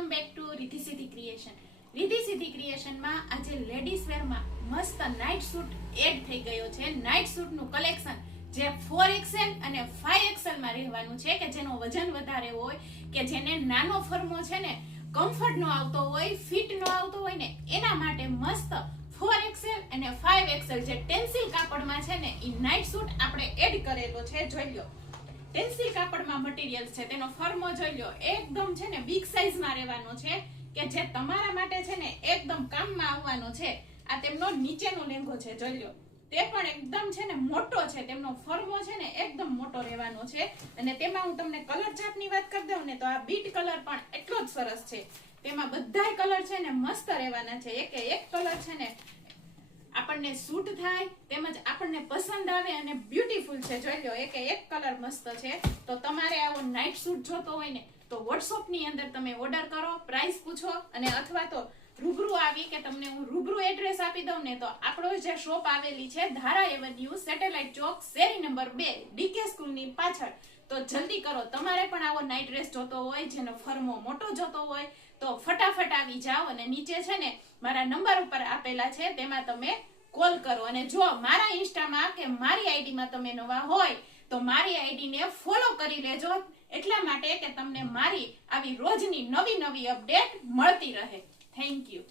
Welcome back to રીધિ સિદ્ધિ creation. રીધિ સિદ્ધિ ક્રિએશનમાં આજે લેડીઝ વેરમાં મસ્ત નાઇટ સૂટ એડ થઈ ગયો છે. નાઇટ સૂટનું કલેક્શન જે 4XL અને 5XL માં રહેવાનું છે, કે જેનો વજન વધારે હોય, કે જેને નાનો ફર્મો છે ને કમ્ફર્ટ નો આવતો હોય, ફિટ નો આવતો હોય ને, એના માટે મસ્ત 4XL અને 5XL જે ટેન્સિલ કાપડમાં છે ને એ નાઇટ સૂટ આપણે એડ કરેલો છે. જોઈ લો, ટેન્સિલ કાપડમાં મટીરિયલ છે, તેનો ફર્મો જોઈ લો, એકદમ છે ને બિગ સાઈઝમાં રહેવાનો છે, કે જે તમારા માટે છે ને એકદમ કામમાં આવવાનો છે. આ તેમનો નીચેનો લેંઘો છે, જોઈ લો, તે પણ એકદમ છે ને મોટો છે, તેમનો ફર્મો છે ને એકદમ મોટો રહેવાનો છે. અને તેમાં હું તમને કલર ચાર્ટની વાત કરી દઉં ને તો આ બીટ કલર પણ એટલો જ સરસ છે. તેમાં બધાય કલર છે ને મસ્ત રહેવાના છે. એક કલર છે ને આપણને સૂટ થાય તેમજ આપણને પસંદ આવે અને બ્યુટીફુલ છે. જોઈ લો, એક કલર મસ્ત છે. તો તમારે આવો નાઇટ સૂટ જોતો હોય ને તો WhatsApp ની અંદર તમે ઓર્ડર કરો, પ્રાઇસ પૂછો, અને અથવા તો રૂબરૂ આવી, કે તમને હું રૂબરૂ એડ્રેસ આપી દઉં ને તો આપણો જે શોપ આવેલી છે ધારા એવન્યુ, સેટેલાઇટ ચોક, શેરી નંબર 2, ડીકે સ્કૂલની પાછળ. તો જલ્દી કરો, તમારે પણ આવો નાઇટ ડ્રેસ જોતો હોય, જેનો ફર્મો મોટો જોતો હોય તો ફટાફટ આવી જાઓ. અને નીચે છે ને મારા નંબર ઉપર આપેલા છે, તેમાં તમે કોલ કરો. અને જો મારા ઇન્સ્ટામાં કે મારી આઈડીમાં તમે નવા હોય તો મારી આઈડીને ફોલો કરી લેજો, એટલા માટે કે તમને મારી આવી રોજની નવી અપડેટ મળતી રહે. Thank you.